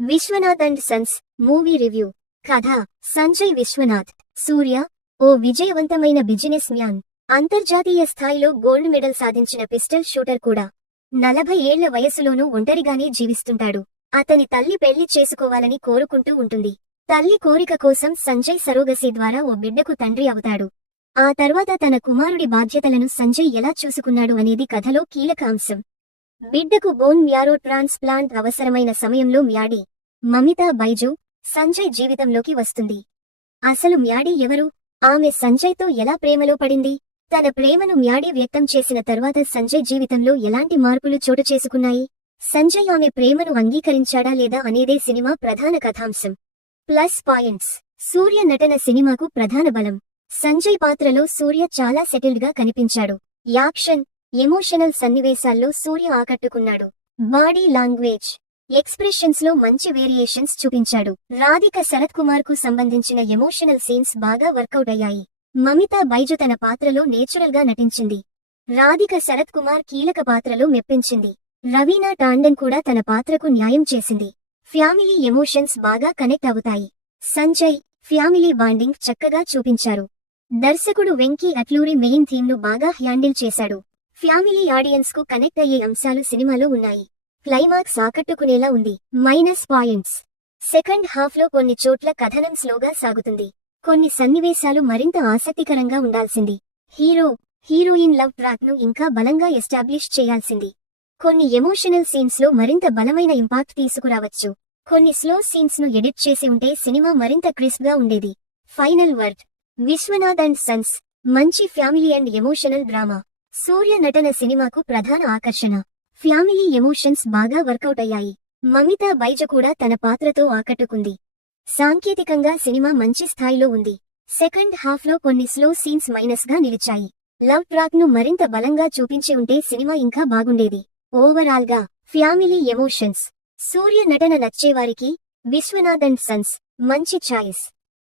Vishwanath and sons movie review. కథ: సంజయ్ విశ్వనాథ్. సూర్య ఓ విజయవంతమైన business man. అంతర్జాతీయ స్థాయిలో గోల్డ్ మెడల్ సాధించిన పిస్టల్ షూటర్ కూడా. 40 ఏళ్ల వయసులోనూ ఒంటరిగానే జీవిస్తుంటాడు. అతని తల్లి పెళ్లి చేసుకోవాలని కోరుకుంటూ ఉంటుంది. తల్లి కోరిక కోసం సంజయ్ సరోగసీ ద్వారా ఓ బిడ్డకు తండ్రి అవుతాడు. ఆ తర్వాత తన కుమారుడి బాధ్యతలను సంజయ్ ఎలా చూసుకున్నాడు అనేది కథలో కీలక అంశం. బిడ్డకు బోన్ మ్యారో ట్రాన్స్ప్లాంట్ అవసరమైన సమయంలో మ్యాడీ, మమితా బైజు, సంజయ్ జీవితంలోకి వస్తుంది. అసలు మ్యాడీ ఎవరు? ఆమె సంజయ్తో ఎలా ప్రేమలో పడింది? తన ప్రేమను మ్యాడీ వ్యక్తం చేసిన తర్వాత సంజయ్ జీవితంలో ఎలాంటి మార్పులు చోటు చేసుకున్నాయి? సంజయ్ ఆమె ప్రేమను అంగీకరించాడా లేదా అనేదే సినిమా ప్రధాన కథాంశం. ప్లస్ పాయింట్స్: సూర్య నటన సినిమాకు ప్రధాన బలం. సంజయ్ పాత్రలో సూర్య చాలా సెటిల్డ్ గా కనిపించాడు. యాక్షన్, ఎమోషనల్ సన్నివేశాల్లో సూర్య ఆకట్టుకున్నాడు. బాడీ లాంగ్వేజ్, ఎక్స్ప్రెషన్స్ లో మంచి వేరియేషన్స్ చూపించాడు. రాధిక శరత్ కుమార్ కు సంబంధించిన ఎమోషనల్ సీన్స్ బాగా వర్కౌట్ అయ్యాయి. మమితా బైజు తన పాత్రలో నేచురల్ గా నటించింది. రాధిక శరత్ కుమార్ కీలక పాత్రలో మెప్పించింది. రవీనా టాండన్ కూడా తన పాత్రకు న్యాయం చేసింది. ఫ్యామిలీ ఎమోషన్స్ బాగా కనెక్ట్ అవుతాయి. సంజయ్, ఫ్యామిలీ బాండింగ్ చక్కగా చూపించారు. దర్శకుడు వెంకీ అట్లూరి మెయిన్ థీమ్ ను బాగా హ్యాండిల్ చేశాడు. ఫ్యామిలీ ఆడియన్స్ కు కనెక్ట్ అయ్యే అంశాలు సినిమాలో ఉన్నాయి. క్లైమాక్స్ ఆకట్టుకునేలా ఉంది. మైనస్ పాయింట్స్: సెకండ్ హాఫ్ లో కొన్ని చోట్ల కథనం స్లోగా సాగుతుంది. కొన్ని సన్నివేశాలు మరింత ఆసక్తికరంగా ఉండాల్సింది. హీరోయిన్ లవ్ ట్రాక్ ను ఇంకా బలంగా ఎస్టాబ్లిష్ చేయాల్సింది. కొన్ని ఎమోషనల్ సీన్స్ లో మరింత బలమైన ఇంపాక్ట్ తీసుకురావచ్చు. కొన్ని స్లో సీన్స్ ను ఎడిట్ చేసి ఉంటే సినిమా మరింత క్రిస్ప్ గా ఉండేది. Final word: Viswanath and sons మంచి family and emotional drama. Surya నటన సినిమాకు ప్రధాన ఆకర్షణ. ఫ్యామిలీ ఎమోషన్స్ బాగా వర్కౌట్ అయ్యాయి. మమితా బైజు కూడా తన పాత్రతో ఆకట్టుకుంది. సాంకేతికంగా సినిమా మంచి స్థాయిలో ఉంది. సెకండ్ హాఫ్ లో కొన్ని స్లో సీన్స్ మైనస్ గా నిలిచాయి. లవ్ ట్రాక్ ను మరింత బలంగా చూపించి ఉంటే సినిమా ఇంకా బాగుండేది. ఓవరాల్ గా ఫ్యామిలీ ఎమోషన్స్, సూర్య నటన నచ్చేవారికి విశ్వనాథ్ అండ్ సన్స్ మంచి ఛాయిస్.